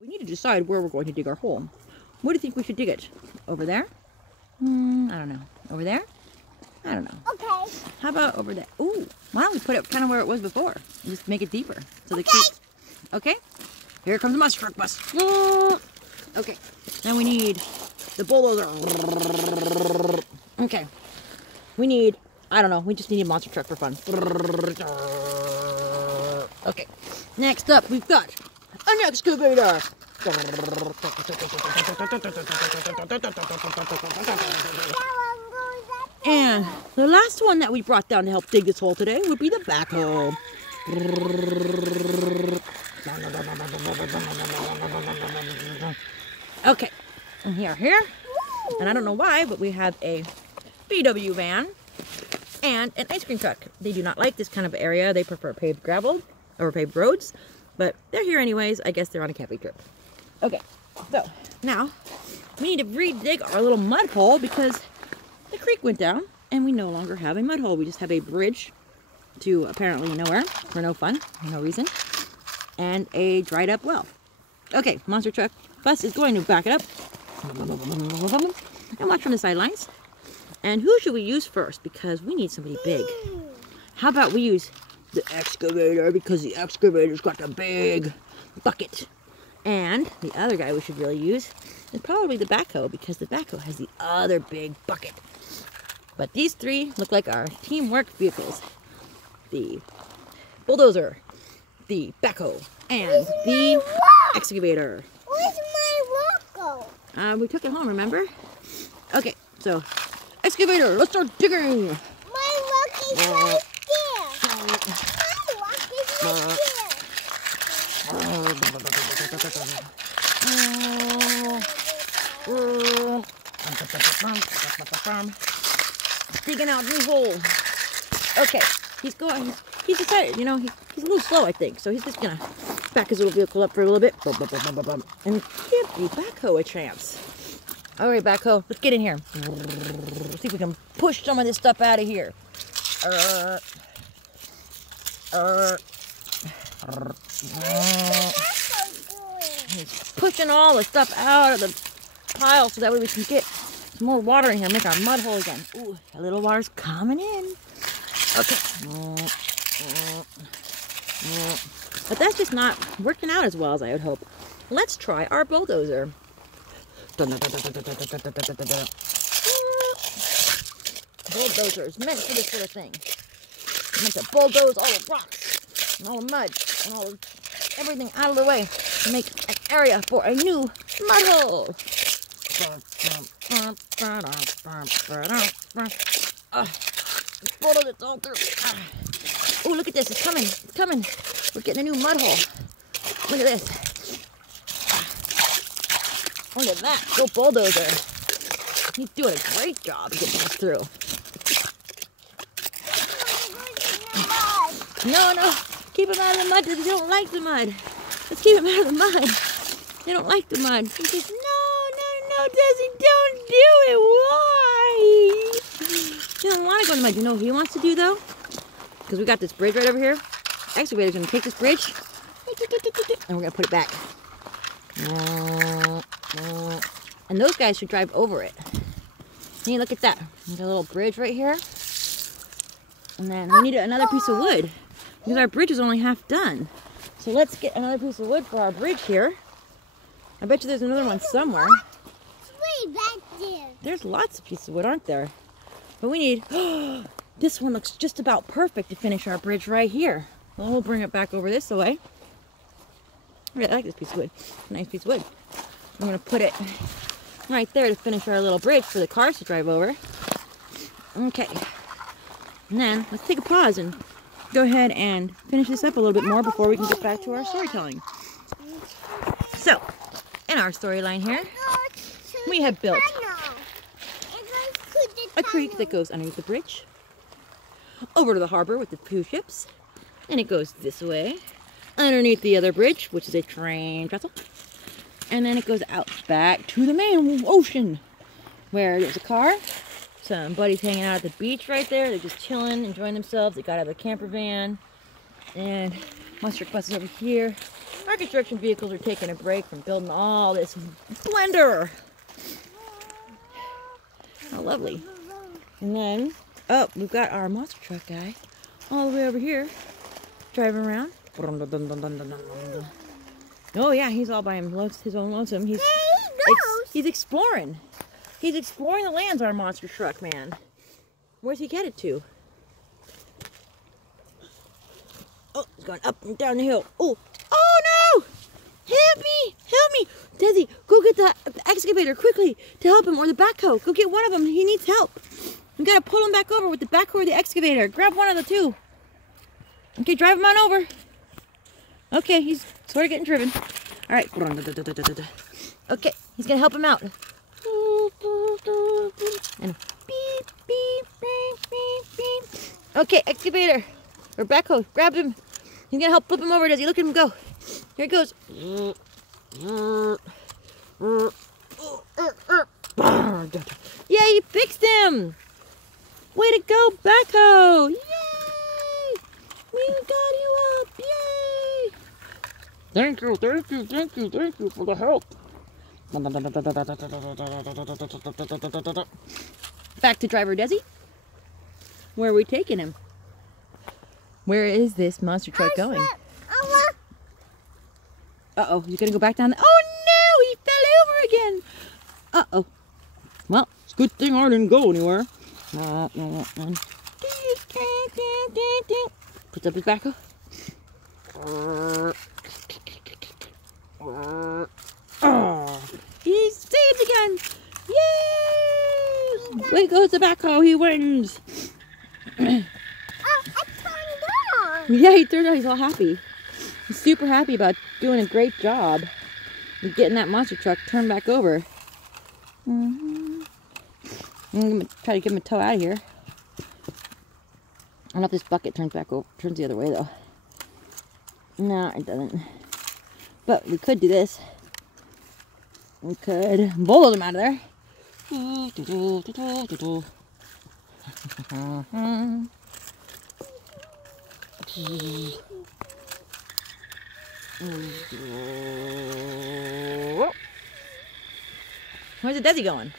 We need to decide where we're going to dig our hole. Where do you think we should dig it? Over there? I don't know. Over there? I don't know. Okay. How about over there? Ooh, why don't we put it kind of where it was before? And just make it deeper. So the Okay. Here comes the monster truck bus. Okay. Now we need the bulldozer. Okay. We need, I don't know, we just need a monster truck for fun. Okay. Next up, we've got an excavator. And the last one that we brought down to help dig this hole today would be the backhoe. Okay, and here. And I don't know why, but we have a VW van and an ice cream truck. They do not like this kind of area. They prefer paved gravel or paved roads, but they're here anyways. I guess they're on a camping trip. Okay, so now we need to re-dig our little mud hole because the creek went down and we no longer have a mud hole. We just have a bridge to apparently nowhere for no fun, for no reason, and a dried up well. Okay, monster truck bus is going to back it up and watch from the sidelines. And who should we use first? Because we need somebody big. How about we use the excavator, because the excavator's got the big bucket. And the other guy we should really use is probably the backhoe, because the backhoe has the other big bucket. But these three look like our teamwork vehicles. The bulldozer, the backhoe, and the excavator. Where's my rock go? We took it home, remember? Okay, so excavator, let's start digging. My rock is right there. My rock is right there. Digging out new hole. Okay, he's decided, you know, he's a little slow, I think, so he's just gonna back his little vehicle up for a little bit and give the backhoe a chance. All right, backhoe, let's get in here. Let's see if we can push some of this stuff out of here. He's pushing all the stuff out of the pile so that way we can get some more water in here, make our mud hole again. Ooh, a little water's coming in. Okay. But that's just not working out as well as I would hope. Let's try our bulldozer. Bulldozer is meant for this sort of thing. It's meant to bulldoze all the rocks and all the mud and all the, everything out of the way to make an area for a new mud hole. Bulldoze it all through. Oh, look at this! It's coming! It's coming! We're getting a new mud hole. Look at this! Look at that! Go bulldozer! He's doing a great job getting us through. No! Keep him out of the mud because they don't like the mud. Let's keep him out of the mud. They don't like the mud. He says, no, Dezi, don't do it. Why? He doesn't want to go in the mud. You know what he wants to do, though? Because we got this bridge right over here. The excavator's going to take this bridge, and we're going to put it back. And those guys should drive over it. Hey, look at that. There's a little bridge right here. And then we need another piece of wood, because our bridge is only half done. So let's get another piece of wood for our bridge here. I bet you there's another one somewhere. Way back there. There's lots of pieces of wood, aren't there? But we need... This one looks just about perfect to finish our bridge right here. Well, we'll bring it back over this way. I like this piece of wood. Nice piece of wood. I'm going to put it right there to finish our little bridge for the cars to drive over. Okay. And then let's take a pause and go ahead and finish this up a little bit more before we can get back to our storytelling. So, in our storyline here, we have built a creek that goes underneath the bridge, over to the harbor with the two ships, and it goes this way, underneath the other bridge, which is a train trestle, and then it goes out back to the main ocean, where there's a car, some buddies hanging out at the beach right there, they're just chilling, enjoying themselves, they got out of the camper van, and monster truck bus is over here, Our construction vehicles are taking a break from building all this splendor. How lovely. And then, oh, we've got our monster truck guy all the way over here, driving around. Oh yeah, he's all by his own lonesome. He's exploring. He's exploring the lands, our monster truck man. Where's he headed to? Oh, he's going up and down the hill. Oh, oh no! Help me! Help me! Dezi, go get the excavator quickly to help him, or the backhoe. Go get one of them. He needs help. We gotta pull him back over with the backhoe or the excavator. Grab one of the two. Okay, drive him on over. Okay, he's sort of getting driven. All right. Okay, he's gonna help him out. And beep, beep, beep, beep, beep. Okay, excavator or backhoe, grab him. He's gonna help flip him over. Does he? Look at him go. Here it goes. Yeah, he fixed him. Way to go, backhoe! Yay! We got you up! Yay! Thank you, thank you, thank you, thank you for the help. Back to driver Dezi. Where are we taking him? Where is this monster truck going? Uh-oh, he's gonna go back down there. Oh no, he fell over again. Uh-oh. Well, it's a good thing I didn't go anywhere. Puts up his backhoe. He saves again. Yay! Way goes the backhoe. He wins. I turned on. Yeah, he turned on. He's all happy. He's super happy about doing a great job of getting that monster truck turned back over. I'm gonna try to get him a tow out of here. I don't know if this bucket turns the other way though. No, it doesn't. But we could do this. We could bulldoze him out of there. Where's the Dezi going?